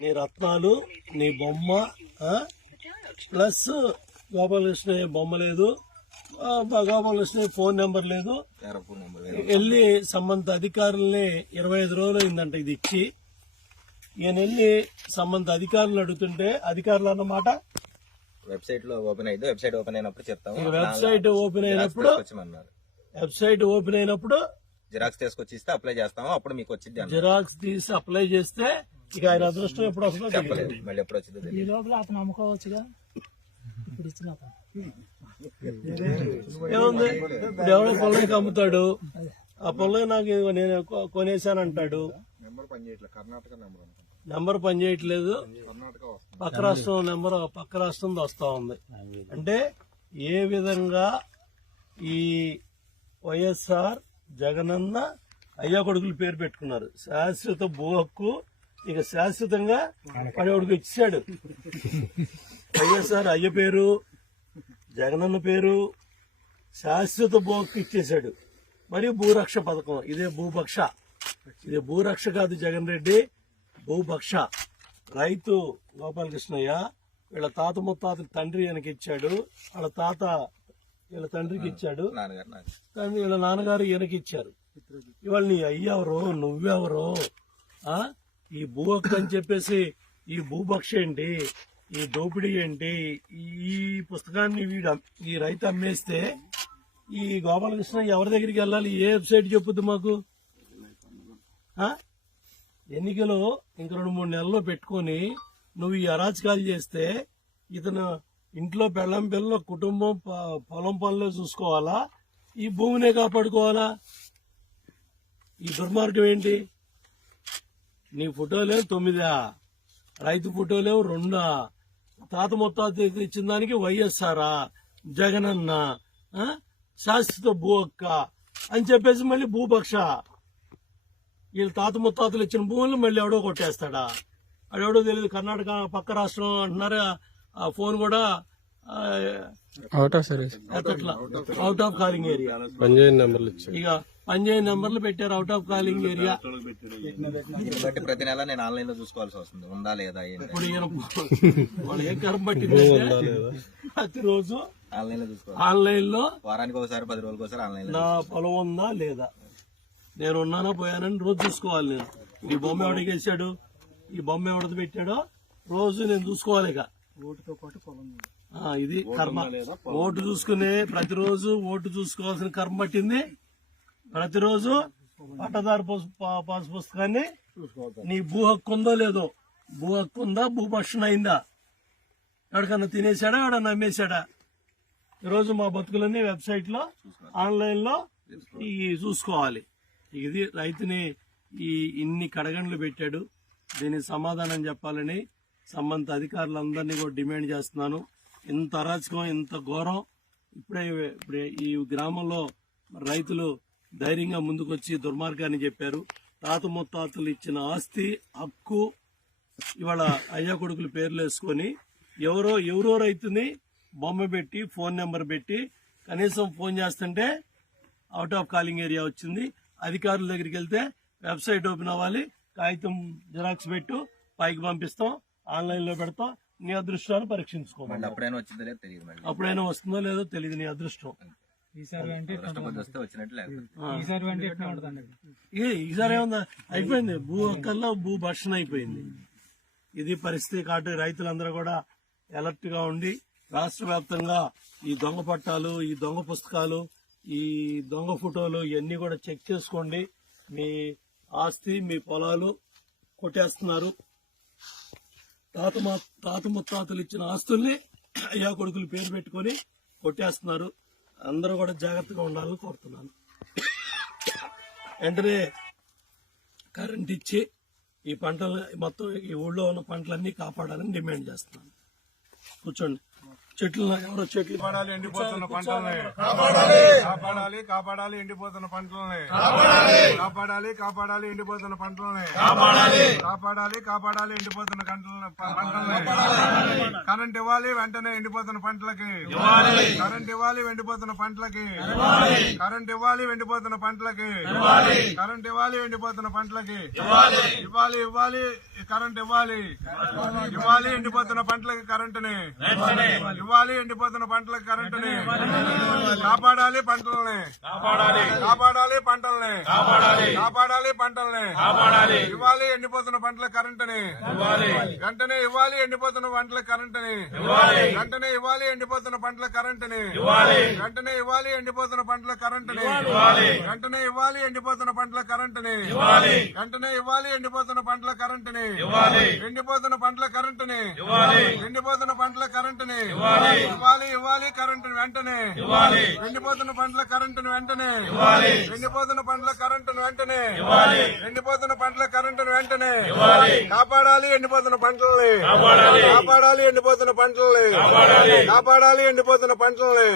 నీ రత్నాలు, నీ బొమ్మ ప్లస్ గోపాలకృష్ణ బొమ్మ లేదు, గోపాలకృష్ణ ఫోన్ నెంబర్ లేదు. వెళ్ళి సంబంధిత అధికారుల్ని 25 రోజులు అయిందంట ఇది ఇచ్చి. ఈయన వెళ్ళి సంబంధిత అధికారులు అడుగుతుంటే అధికారులు అన్నమాట వెబ్సైట్ లో ఓపెన్ అయితే వెబ్సైట్ ఓపెన్ అయినప్పుడు చెప్తాము. వెబ్సైట్ ఓపెన్ అయినప్పుడు జిరాక్స్ తీసుకొచ్చి ఇస్తే అప్లై చేస్తాము. అప్పుడు మీకు వచ్చింది. జిరాక్స్ తీసి అప్లై చేస్తే ఇక ఆయన అదృష్టం ఎప్పుడు వస్తుందో చెప్పలేదు. మళ్ళీ ఎప్పుడు వచ్చిందో ఈ లోపల అతను అమ్ముకోవచ్చుగా. ఇప్పుడు ఇచ్చిన ఏముంది, ఇప్పుడు ఎవడో పొలానికి అమ్ముతాడు, ఆ పొలం నాకు నేను కొనేసానంటాడు, నెంబర్ పనిచేయట్లేదు, పక్క రాష్ట్రం నెంబర్ పక్క రాష్ట్రం వస్తా ఉంది. అంటే ఏ విధంగా ఈ వైఎస్ఆర్ జగనన్న అయ్యా కొడుకులు పేరు పెట్టుకున్నారు. శాశ్వత భూ హక్కు ఇక శాశ్వతంగా పడేవాడికి ఇచ్చాడు. వైఎస్ఆర్ అయ్య పేరు, జగనన్న పేరు శాశ్వత భూ హక్కు ఇచ్చేశాడు. మరి భూరక్ష పథకం, ఇదే భూభక్ష. ఇది భూరక్ష కాదు జగన్ రెడ్డి, భూభక్ష. రైతు గోపాలకృష్ణయ్య వీళ్ళ తాత ముత్తాత తండ్రి ఈయనకి ఇచ్చాడు, వాళ్ళ తాత వీళ్ళ తండ్రికి ఇచ్చాడు, కానీ వీళ్ళ నాన్నగారు ఈయనకి ఇచ్చారు. ఇవాళ నీ అయ్యెవరో నువ్వెవరో, ఈ భూ హక్కు అని చెప్పేసి ఈ భూభక్ష ఏంటి, ఈ దోపిడీ ఏంటి? ఈ పుస్తకాన్ని ఈ రైతు అమ్మేస్తే ఈ గోపాలకృష్ణ ఎవరి దగ్గరికి వెళ్ళాలి? ఏ వెబ్సైట్ చెప్పుద్ది మాకు? ఎన్నికలు ఇంక 2-3 నెలల్లో పెట్టుకుని నువ్వు ఈ అరాచకాలు చేస్తే ఇతను ఇంట్లో పెళ్ళం పిల్లలు కుటుంబం పొలం పనులు చూసుకోవాలా, ఈ భూమినే కాపాడుకోవాలా? ఈ దుర్మార్గం ఏంటి? నీ ఫోటోలేవు 9, రైతు ఫోటోలేవు 2, తాత ముత్తాత ఇచ్చిన దానికి వైఎస్ఆర్ జగనన్న శాశ్వత భూ హక్క అని చెప్పేసి మళ్ళీ భూభక్ష. వీళ్ళు తాత ముత్తాతలు ఇచ్చిన భూములు మళ్ళీ ఎవడో కొట్టేస్తాడా? అడెవడో తెలియదు. కర్ణాటక పక్క రాష్ట్రం అంటున్నారు. ఆ ఫోన్ కూడా అవుట్ ఆఫ్ కాలింగ్ ఏరియా. ఇక పంజాయన్ నెంబర్లు పెట్టారు, అవుట్ ఆఫ్ కాలింగ్ ఏరియా. ప్రతి నెల నేను ఆన్లైన్ లో చూసుకోవాల్సి వస్తుంది, ఉందా లేదా. ఇప్పుడు ఈయన వాళ్ళు ఏం కరం పట్టిందంటే ప్రతిరోజు ఆన్లైన్ లో వారానికి ఒకసారి 10 రోజులకు ఒకసారి ఆన్లైన్ నా పొలం ఉందా లేదా, నేను ఉన్నానా పోయానని రోజు చూసుకోవాలి. నేను ఈ బొమ్మ ఎవడికి వేసాడు, ఈ బొమ్మ ఎవడది పెట్టాడో రోజు నేను చూసుకోవాలి. ఇక ఓటుతో పాటు పొలం ఇది కర్మ. ఓటు చూసుకునే ప్రతిరోజు ఓటు చూసుకోవాల్సిన కర్మ పట్టింది. ప్రతిరోజు పట్టదారు పాస్ పుస్తకాన్ని నీ భూ హక్కు ఉందో లేదో, భూ హక్కు ఉందా, భూభక్షణ అయిందా, ఎవరికన్నా తినేశాడా, ఎవడన్నా అమ్మేశాడా? ఈరోజు మా బతుకులన్నీ వెబ్సైట్ లో ఆన్లైన్ లో చూసుకోవాలి. ఇది రైతుని ఇన్ని కడగండ్లు పెట్టాడు. దీనికి సమాధానం చెప్పాలని సంబంధిత అధికారులందరినీ కూడా డిమాండ్ చేస్తున్నాను. ఇంత అరాచకం, ఇంత ఘోరం ఇప్పుడే ఈ గ్రామంలో రైతులు ధైర్యంగా ముందుకొచ్చి దుర్మార్గాన్ని చెప్పారు. తాత ముత్తాతలు ఇచ్చిన ఆస్తి హక్కు ఇవాళ అయ్యా కొడుకులు పేర్లు వేసుకొని ఎవరో రైతుని బొమ్మ పెట్టి ఫోన్ నెంబర్ పెట్టి కనీసం ఫోన్ చేస్తుంటే అవుట్ ఆఫ్ కాలింగ్ ఏరియా వచ్చింది. అధికారుల దగ్గరికి వెళ్తే వెబ్సైట్ ఓపెన్ అవ్వాలి, కాగితం జిరాక్స్ పెట్టు, పైకి పంపిస్తాం, ఆన్లైన్ లో పెడతాం, నీ అదృష్టాన్ని పరీక్షించుకోవాలి. అప్పుడైనా వస్తుందో లేదో తెలియదు, నీ అదృష్టం. ఈసారి ఏముందా, అయిపోయింది. భూ హక్కల్లో భూ భక్షణ అయిపోయింది. ఇది పరిస్థితి. కాబట్టి రైతులందరూ కూడా అలర్ట్ గా ఉండి రాష్ట్ర వ్యాప్తంగా ఈ దొంగ పట్టాలు, ఈ దొంగ పుస్తకాలు, ఈ దొంగ ఫోటోలు ఇవన్నీ కూడా చెక్ చేసుకోండి. మీ ఆస్తి, మీ పొలాలు కొట్టేస్తున్నారు. తాత ముత్తాతలు ఇచ్చిన ఆస్తుల్ని అయ్యా కొడుకులు పేరు పెట్టుకుని కొట్టేస్తున్నారు. అందరూ కూడా జాగ్రత్తగా ఉండాలని కోరుతున్నాను. వెంటనే కరెంట్ ఇచ్చి ఈ పంటలు మొత్తం ఈ ఊళ్ళో ఉన్న పంటలన్నీ కాపాడాలని డిమాండ్ చేస్తున్నాను. కూర్చోండి. చెట్లు ఎవరో చెట్లు కాపాడాలి, ఎండిపోతున్న పంటలని కాపాడాలి, ఎండిపోతున్న పంటలని కాపాడాలి, ఎండిపోతున్న పంటలని కాపాడాలి, ఎండిపోతున్న పంటలని కరెంట్ ఇవ్వాలి వెంటనే ఎండిపోతున్న పంటలకి, కరెంట్ ఇవ్వాలి ఎండిపోతున్న పంటలకి, కరెంట్ ఇవ్వాలి ఎండిపోతున్న పంటలకి, కరెంట్ ఇవ్వాలి ఎండిపోతున్న పంటలకి, ఇవ్వాలి కరెంట్ ఇవ్వాలి. ఇవ్వాలి ఎండిపోతున్న పంటలకి కరెంటుని. ఇవ్వాలి ఎండిపోతున్న పంటలకి కరెంటుని. కాపాడాలి పంటల్ని. కాపాడాలి పంటల్ని. కాపాడాలి పంటల్ని. ఇవ్వాలి ఎండిపోతున్న పంటల కరెంటుని. వెంటనే ఇవ్వాలి ఎండిపోతున్న పంటల కరెంటుని. వెంటనే ఇవ్వాలి ఎండిపోతున్న పంటల కరెంటుని. వెంటనే ఇవ్వాలి ఎండిపోతున్న పంటల కరెంటుని. వెంటనే ఇవ్వాలి ఎండిపోతున్న పంటల కరెంటుని. వెంటనే ఇవ్వాలి ఎండిపోతున్న పంటల కరెంటుని. ఎండిపోతున్న పంటల కరెంటుని. ఎండిపోతున్న పంటల కరెంటుని. ఇవ్వాలి ఇవ్వాలి కరెంటుని వెంటనే. ఎండిపోతున్న పంటల కరెంటుని వెంటనే. ఎండిపోతున్న పంటల కరెంటుని వెంటనే. ఎండిపోతున్న పంటల కరెంటుని వెంటనే. కాపాడాలి ఎండిపోతున్న పంటల్ని. కాపాడాలి ఎండిపోతున్న పంటల్ని. కాపాడాలి ఎండిపోతున్న పంటల్ని.